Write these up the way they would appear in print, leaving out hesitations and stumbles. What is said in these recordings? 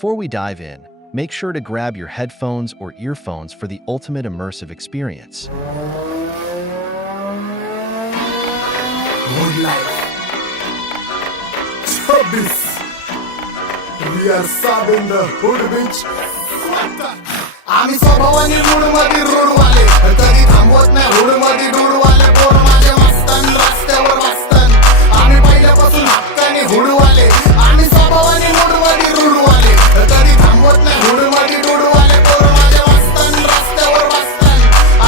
Before we dive in, make sure to grab your headphones or earphones for the ultimate immersive experience. Good life. Chubbies. We are serving the hood bitch. आम्ही स्वभावाने रूडमध्ये रूडवाले कधी थांबवत नाही हुडमध्ये डूडवाले पोर माझे मस्तान रस्त्यावर वाचतान आम्ही पहिल्यापासून हक्काने हुडवाले आम्ही स्वभावाने रूडमध्ये रूडवाले कधी थांबवत नाही हुडमध्ये डूडवाले पोर माझे मस्तान रस्त्यावर वाचतान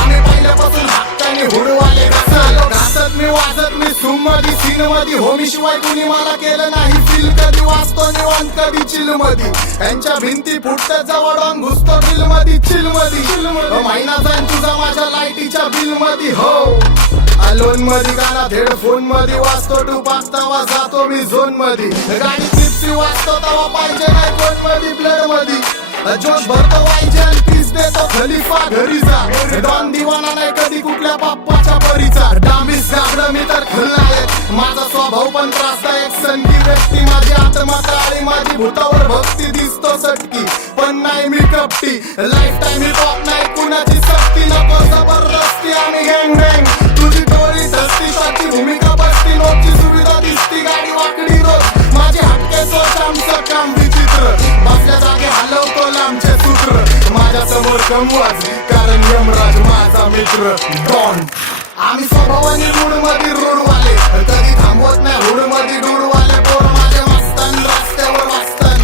आम्ही पहिल्यापासून हक्काने हुडवाले घासत मी वाजत मी सुममध्ये सीनमध्ये होमी शिवाय कुणी मला केलं नाही फील कधी वाचतो निवांत कधी चिल मध्ये यांच्या भिंती फुटत जवळून घुसतो दिल मध्ये चिल मध्ये महिना जाईन तुझा माझ्या लाईटीच्या बिल मध्ये हो अलोन मध्ये गाला हेडफोन मध्ये वाचतो टू पाचतावा जातो मी झोन मध्ये गाडी चिप्सी वाचतो तवा पाहिजे नाही कोण मध्ये ब्लड मध्ये जोश भरतो वाईजन पीस देतो खलिफा घरी जा डॉन दिवाना नाही कधी कुठल्या बाप्पाच्या परीचा डांबीस गाबड मी तर खलनायक माझा स्वभाव पण त्रासदायक संधी व्यक्ती माझी आत्मा काळी माझी भूतावर भक्ती दिसतो सटकी पण नाही मी कपटी लाईफ टाइम ही पॉप नाही कुणाची सक्ती नको जबरदस्ती आम्ही गँग बँग तुझी टोळी धसती साची भूमिका बसती नोटची सुविधा दिसती गाडी वाकडी रोज माझी हटके सोच आमचं काम विचित्र बसल्या जागे हलवतो लांबचे सूत्र माझ्या समोर कमवाच कारण यमराज माझा मित्र डॉन आम्ही स्वभावाने रूडमध्ये रूडवाले कधी थांबवत नाही हुडमध्ये डूडवाले पोर माझे मस्तान रस्त्यावर वाचतान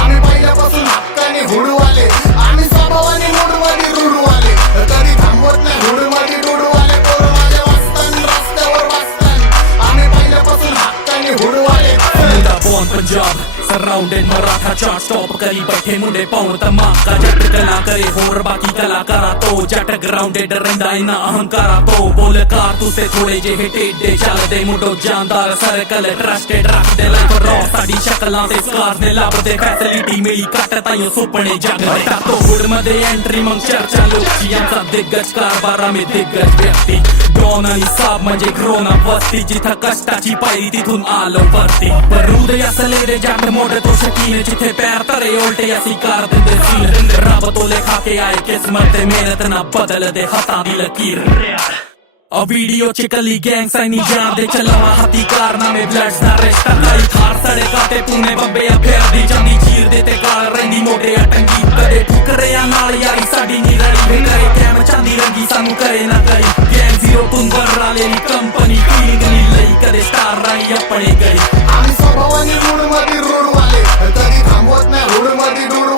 आम्ही पहिल्यापासून हक्काने हुडवाले आम्ही स्वभावाने रूडमध्ये रूडवाले कधी थांबवत नाही हुडमध्ये डूडवाले पोर माझे मस्तान रस्त्यावर वाचतान आम्ही पहिल्यापासून हक्काने हुडवाले बॉन पंजाब सराउंडेड मराठा चार स्टॉप करी बैठे मुंडे पाउन धमाका जट कला करे होर बाकी कलाकारा तो जट ग्राउंडेड रंदा इना अहंकारा तो बोलकार तुसे थोड़े जे हिटे दे चल दे मुंडो जानदार सर्कल ट्रस्टेड रख दे लाइफ रॉ साडी शकलां ते स्कार्स ने लाभ दे फॅसिलिटी मिळी काटतायो सुपणे जागता तो हुड मध्ये एंट्री मग चर्चा लोकची यांचा दिग्गज कारभारा में दिग्गज व्यक्ती डॉन आणि साब म्हणजे ग्रोना वस्ती जिथं कष्टाची पायरी तिथून आलो वरती पर हृदय असले रे जाट मोठे तो शकीन जिथे पैर तरे उल्टे असी कार दिंदे सील राबतो लेखा के आए किस्मत मेहनत ना बदल दे हता दी लकीर वीडियो चिकली गैंग साइनी जान दे चलावा हाथी कारनामे ब्लड्स ना रेस्टा कई थार सड़े काटे पुणे बब्बे अफेयर दी जानी चीर देते काल रंगी मोटे अटंगी कदे ठुकरे या नाल यारी साडी नी रड़ी भेटाए कैम चांदी रंगी सानू करे ना करी गैंग जीरो तुम बर्रा लेनी कंपनी फीलिंग नी लई कदे स्टार राई अपने गई आम्ही स्वभावाने रूडमध्ये रूडवाले कधी थांबवत नाही हुडमध्ये डूड